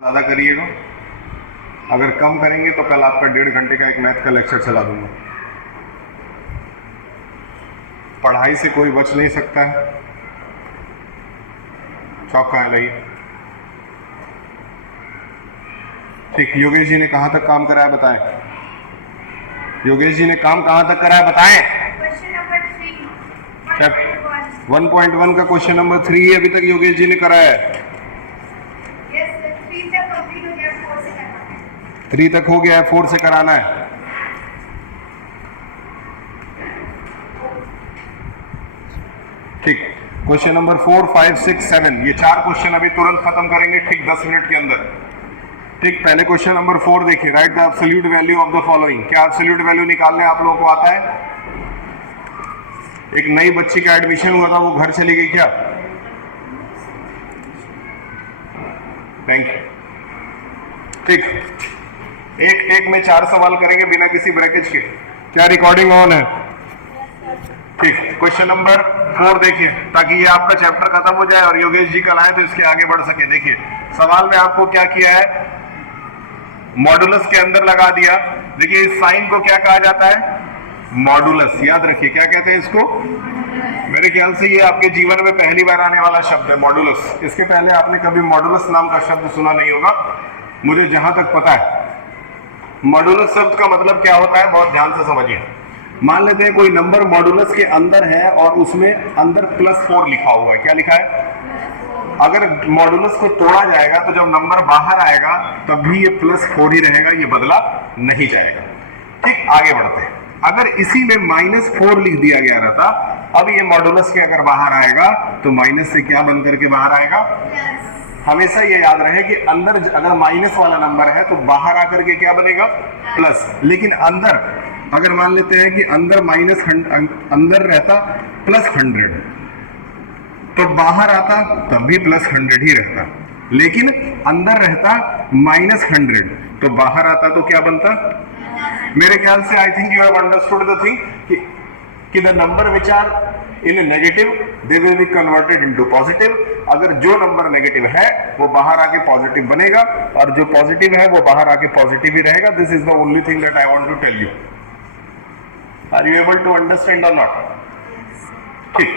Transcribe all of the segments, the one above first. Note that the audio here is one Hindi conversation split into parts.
ज़्यादा करिएगा, अगर कम करेंगे तो कल आपका 1.5 घंटे का एक मैथ का लेक्चर चला दूंगा। पढ़ाई से कोई बच नहीं सकता है। चौका है लगी। ठीक, योगेश जी ने कहाँ तक काम कराया बताएं। योगेश जी ने काम कहाँ तक कराया बताएं। क्वेश्चन नंबर 3 1.1 का क्वेश्चन नंबर 3 अभी तक योगेश जी ने कराया है। यस 3 तक कंप्लीट हो गया, 4 से करना है। 3 तक हो गया है, 4 से कराना है। ठीक, क्वेश्चन नंबर 4, 5, 6, 7 ये 4 क्वेश्चन अभी तुरंत खत्म करेंगे, ठीक 10 मिनट के अंदर। ठीक, पहले क्वेश्चन नंबर 4 देखिए, right the absolute value of the following. क्या एब्सोल्यूट वैल्यू निकालने आप लोगों को आता है? एक नई बच्ची का एडमिशन हुआ था, वो घर चली गई क्या? Thank you. ठीक, एक में 4 सवाल करेंगे बिना किसी ब्रैकेज के। क्या रिकॉर्डिंग ऑन है? ठीक, क्वेश्चन नंबर 4 देखिए, ताकि ये आपका चैप्टर खत्म हो जाए और योगेश जी कल आए तो इसके आगे बढ़ सके। देखिए सवाल में आपको क्या किया है, मॉडुलस के अंदर लगा दिया। देखिए इस साइन को क्या कहा जाता है? मॉडुलस। याद रखिए क्या कहते हैं इसको। मेरे ख्याल से ये आपके जीवन में पहली बार आने वाला शब्द है, मॉडुलस। इसके पहले आपने कभी मॉडुलस नाम का शब्द सुना नहीं होगा, मुझे जहां तक पता है। मॉडुलस शब्द का मतलब क्या होता है, बहुत ध्यान से समझिए। मान लेते हैं कोई नंबर मॉडुलस के अंदर है और उसमें अंदर +4 लिखा हुआ है। क्या लिखा है? अगर मॉडुलस को तोड़ा जाएगा तो जब नंबर बाहर आएगा तब भी ये +4 ही रहेगा, ये बदला नहीं जाएगा। ठीक, आगे बढ़ते हैं। अगर इसी में -4 लिख दिया गया रहता, अब ये मॉडुलस के अगर बाहर आएगा तो माइनस से क्या बन करके बाहर आएगा? हमेशा ये याद रहे कि अंदर अगर माइनस वाला नंबर है तो बाहर आकर के क्या बनेगा? प्लस। लेकिन अंदर अगर मान लेते हैं कि अंदर अंदर रहता +100 तो बाहर आता तब भी +100 ही रहता। लेकिन अंदर रहता -100 तो बाहर आता तो क्या बनता? मेरे ख्याल से I think you have understood the thing कि the number which are in negative they will be converted into positive. अगर जो नंबर नेगेटिव है वो बाहर आके पॉजिटिव बनेगा और जो पॉजिटिव है वो बाहर आके पॉजिटिव ही रहेगा। This is the only thing that I want to tell you. Are you able to understand और नॉट? ठीक,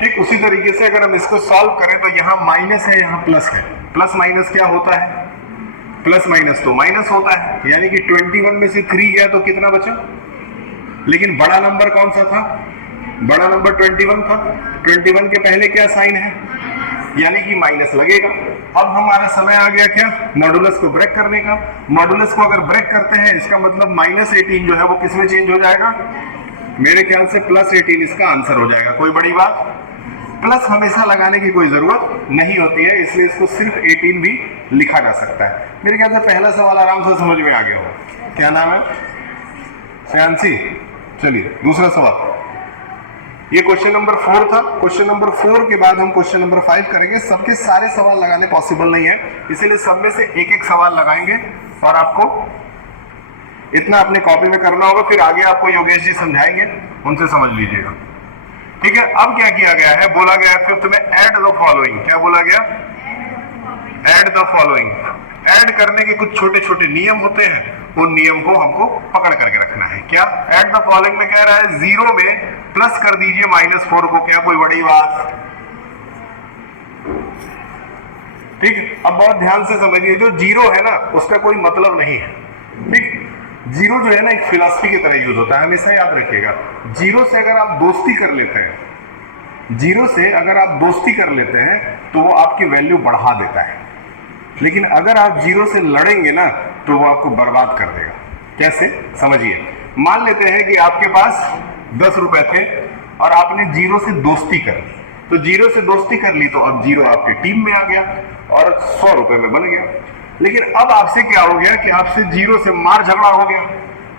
ठीक उसी तरीके से अगर हम इसको सॉल्व करें तो यहाँ माइनस है, यहाँ प्लस है। प्लस माइनस क्या होता है? प्लस माइनस तो माइनस होता है, यानी कि 21 में से 3 गया तो कितना बचा? लेकिन बड़ा नंबर कौन सा था? बड़ा नंबर 21 था। 21 के पहले क्या साइन है? यानी कि माइनस लगेगा। अब हमारा समय आ गया क्या? मॉडुलस को ब्रेक करने का। मॉडुलस को अगर ब्रेक करते हैं इसका मतलब -18 जो है वो किस में चेंज हो जाएगा? मेरे ख्याल से +18 इसका आंसर हो जाएगा। कोई बड़ी बात? प्लस हमेशा लगाने की कोई जरूरत नहीं होती है, इसलिए इसको सिर्फ 18 भी लिखा जा सकता है। मेरे ख्याल से पहला सवाल आराम से समझ में आ गया होगा। क्या नाम है? श्यानसी। चलिए दूसरा सवाल। ये क्वेश्चन नंबर 4 था। क्वेश्चन नंबर 4 के बाद हम क्वेश्चन नंबर 5 करेंगे। सबके सारे सवाल लगाने पॉसिबल नहीं है, इसीलिए सब में से एक एक सवाल लगाएंगे और आपको इतना अपने कॉपी में करना होगा। फिर आगे आपको योगेश जी समझाएंगे, उनसे समझ लीजिएगा। ठीक है, अब क्या किया गया है? बोला गया है 5th में ऐड द फॉलोइंग। क्या बोला गया? Add the following. ऐड करने के कुछ छोटे छोटे नियम होते हैं, उन नियम को हमको पकड़ करके रखना है। क्या? ऐड द फॉलोइंग में कह रहा है 0 में प्लस कर दीजिए -4 को। क्या कोई बड़ी बात? ठीक, अब बहुत ध्यान से समझिए, जो 0 है ना उसका कोई मतलब नहीं है। ठीक, 0 जो है ना एक फिलॉसफी की तरह यूज होता है, हमेशा याद रखिएगा। 0 से अगर आप दोस्ती कर लेते हैं, 0 से अगर आप दोस्ती कर लेते हैं तो वो आपकी वैल्यू बढ़ा देता है। लेकिन अगर आप 0 से लड़ेंगे ना तो वो आपको बर्बाद कर देगा। कैसे? समझिए। मान लेते हैं कि आपके पास 10 रुपए थे और आपने 0 से दोस्ती कर ली, तो 0 से दोस्ती कर ली तो अब 0 आपकी टीम में आ गया और 100 रुपए में बन गया। लेकिन अब आपसे क्या हो गया कि आपसे 0 से मार झगड़ा हो गया।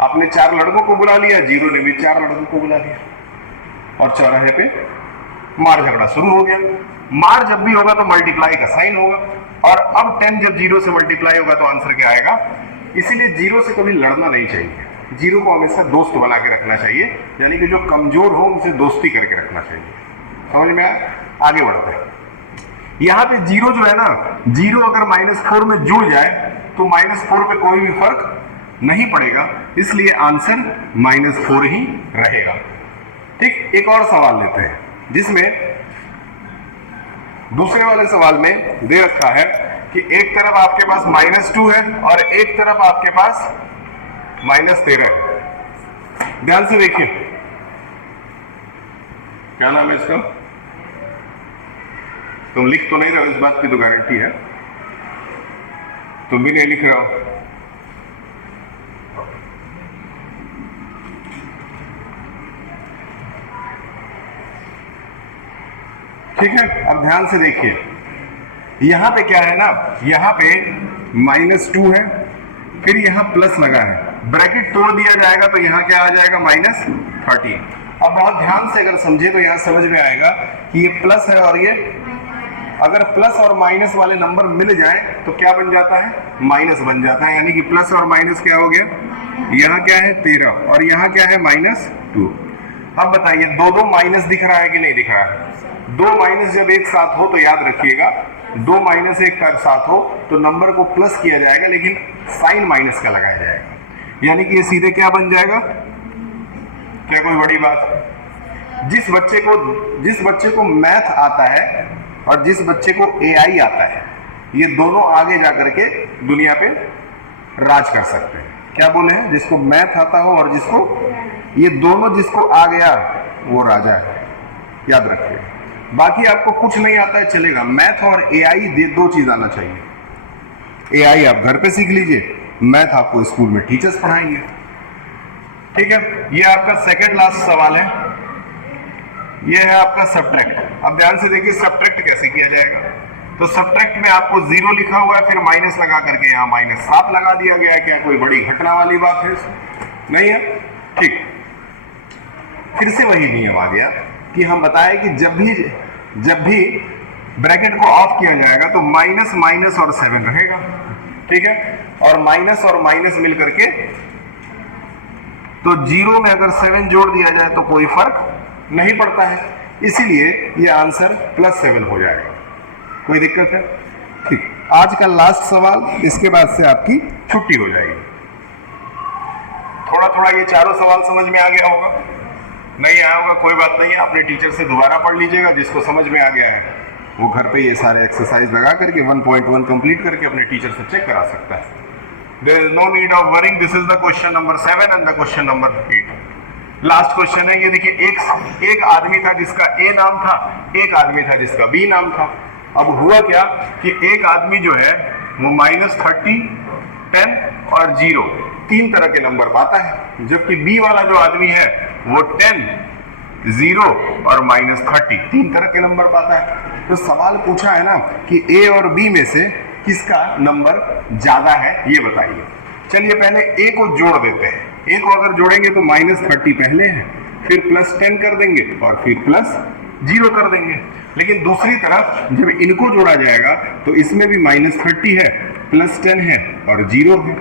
आपने 4 लड़कों को बुला लिया, 0 ने भी 4 लड़कों को बुला लिया और चौराहे पे मार झगड़ा शुरू हो गया। मार जब भी होगा तो मल्टीप्लाई का साइन होगा और अब 10 जब 0 से मल्टीप्लाई होगा तो आंसर क्या आएगा? इसीलिए 0 से कभी लड़ना नहीं चाहिए। 0 को हमेशा दोस्त बना के रखना चाहिए, यानी कि जो कमजोर हो उनसे दोस्ती करके रखना चाहिए। समझ में आया? आगे बढ़ते हैं। यहाँ पे जीरो जो है ना, जीरो अगर -4 में जुड़ जाए तो -4 पे कोई भी फर्क नहीं पड़ेगा, इसलिए आंसर -4 ही रहेगा। ठीक, एक और सवाल लेते हैं जिसमें दूसरे वाले सवाल में दे रखा है कि एक तरफ आपके पास -2 है और एक तरफ आपके पास -13 है। ध्यान से देखिए, क्या नाम है इसका? तुम लिख तो नहीं रहे हो, इस बात की तो गारंटी है, तुम भी नहीं लिख रहे हो। ठीक है, अब ध्यान से देखिए, यहां पे क्या है ना, यहां पे -2 है, फिर यहां प्लस लगा है, ब्रैकेट तोड़ दिया जाएगा तो यहां क्या आ जाएगा, -30। अब बहुत ध्यान से अगर समझे तो यहां समझ में आएगा कि ये प्लस है और ये, अगर प्लस और माइनस वाले नंबर मिल जाए तो क्या बन जाता है, माइनस बन जाता है, यानी कि प्लस और माइनस क्या हो गया, यहाँ क्या है 13 और यहाँ क्या है -2। अब बताइए, दो माइनस दिख रहा है कि नहीं दिख रहा है? दो माइनस जब एक साथ हो तो याद रखिएगा, दो माइनस एक का साथ हो तो नंबर को प्लस किया जाएगा, लेकिन साइन माइनस का लगाया जाएगा, यानी कि ये सीधे क्या बन जाएगा, क्या कोई बड़ी बात? जिस बच्चे को मैथ आता है और जिस बच्चे को एआई आता है, ये दोनों आगे जाकर के दुनिया पे राज कर सकते हैं। क्या बोले हैं? जिसको मैथ आता हो और जिसको, ये दोनों जिसको आ गया वो राजा है, याद रखिए। बाकी आपको कुछ नहीं आता है चलेगा, मैथ और एआई दो चीज आना चाहिए। एआई आप घर पे सीख लीजिए, मैथ आपको स्कूल में टीचर्स पढ़ाएंगे। ठीक है, ये आपका सेकंड लास्ट सवाल है, ये है आपका सब्ट्रैक्ट। अब ध्यान से देखिए सब्ट्रैक्ट कैसे किया जाएगा। तो सब्ट्रैक्ट में आपको 0 लिखा हुआ है, फिर माइनस लगा करके यहाँ -7 लगा दिया गया है। क्या कोई बड़ी घटना वाली बात है? नहीं है। ठीक, फिर से वही नियम आ गया कि हम बताएं कि जब भी ब्रैकेट को ऑफ किया जाएगा तो माइनस माइनस और 7 रहेगा। ठीक है, और माइनस मिल करके तो 0 में अगर 7 जोड़ दिया जाए तो कोई फर्क नहीं पड़ता है, इसीलिए ये आंसर +7 हो जाएगा। कोई दिक्कत है? ठीक, आज का लास्ट सवाल, इसके बाद से आपकी छुट्टी हो जाएगी। थोड़ा थोड़ा ये चारों सवाल समझ में आ गया होगा, नहीं आया होगा कोई बात नहीं है, अपने टीचर से दोबारा पढ़ लीजिएगा। जिसको समझ में आ गया है वो घर पे ये सारे एक्सरसाइज लगा करके 1.1 कंप्लीट करके अपने टीचर से चेक करा सकता है। There is no need of worrying. This is the question number 7 and the question number 8. Last question है, ये देखिए, एक आदमी था जिसका ए नाम था, एक आदमी था जिसका बी नाम था। अब हुआ क्या कि एक आदमी जो है वो -30, 10 और 0 तीन तरह के नंबर पाता है, जबकि बी वाला जो आदमी है वो 10, 0 और -30 तीन तरह के नंबर पाता है। तो सवाल पूछा है ना कि ए और बी में से किसका नंबर ज्यादा है, ये बताइए। चलिए पहले ए को जोड़ देते हैं। ए को अगर जोड़ेंगे तो -30 पहले है, फिर +10 कर देंगे और फिर +0 कर देंगे। लेकिन दूसरी तरफ जब इनको जोड़ा जाएगा तो इसमें भी -30 है, +10 है और 0 है।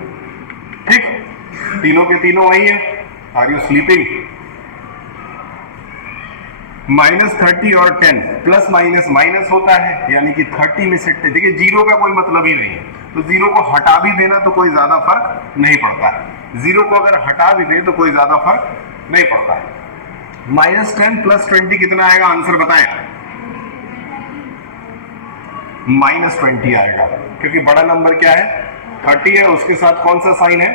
ठीक, तीनों के तीनों वही है। Are you sleeping? -30 और 10 प्लस माइनस माइनस होता है, यानी कि 30 में से देखिए 0 का कोई मतलब ही नहीं है, तो 0 को हटा भी देना तो koई ज्यादा फर्क नहीं पड़ता है। 0 को अगर हटा भी दे तो कोई ज्यादा फर्क नहीं पड़ता है। -10 + 20 कितना आएगा, आंसर बताएं। -20 आएगा, क्योंकि बड़ा नंबर क्या है, 30 है, उसके साथ कौन सा साइन है।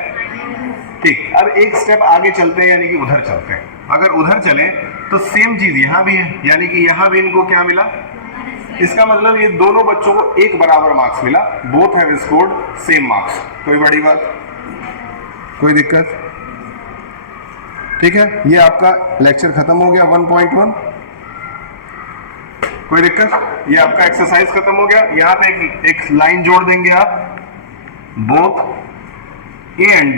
ठीक, अब एक स्टेप आगे चलते हैं, यानी कि उधर चलते हैं। अगर उधर चले तो सेम चीज यहां भी है, यानी कि यहां भी इनको क्या मिला, इसका मतलब ये दोनों बच्चों को एक बराबर मार्क्स मिला, both have scored same marks. कोई बड़ी बात, कोई दिक्कत? ठीक है, ये आपका लेक्चर खत्म हो गया 1.1। कोई दिक्कत? ये आपका एक्सरसाइज खत्म हो गया। यहां पे एक लाइन जोड़ देंगे आप, both A and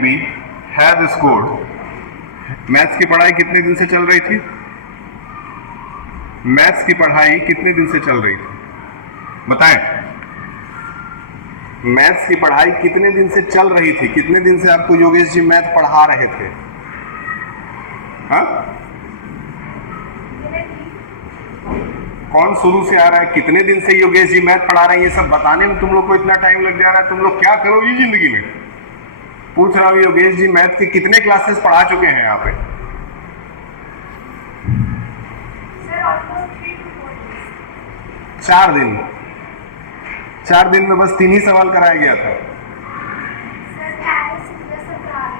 B have scored. Maths की पढ़ाई कितने दिन से चल रही थी? मैथ्स की पढ़ाई कितने दिन से चल रही थी, बताएं। मैथ्स की पढ़ाई कितने दिन से चल रही थी? कितने दिन से आपको योगेश जी मैथ पढ़ा रहे थे? हाँ, कौन शुरू से आ रहा है, कितने दिन से योगेश जी मैथ पढ़ा रहे हैं, ये सब बताने में तुम लोग को इतना टाइम लग जा रहा है, तुम लोग क्या करोगी जिंदगी में? पूछ रहा हूँ योगेश जी मैथ के कितने क्लासेस पढ़ा चुके हैं यहाँ पे? Sir, almost 3 to 4 days. 4 दिन। 4 दिन में बस 3 ही सवाल कराया गया था। Sir, arrow सिंगल सब करा रहे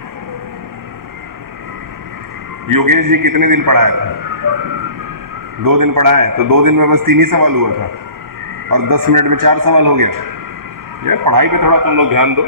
थे। योगेश जी कितने दिन पढ़ाया था? 2 दिन पढ़ा है, तो 2 दिन में बस 3 ही सवाल हुआ था और 10 मिनट में 4 सवाल हो गया। यार पढ़ाई पे थोड़ा तुम लोग ध्यान दो।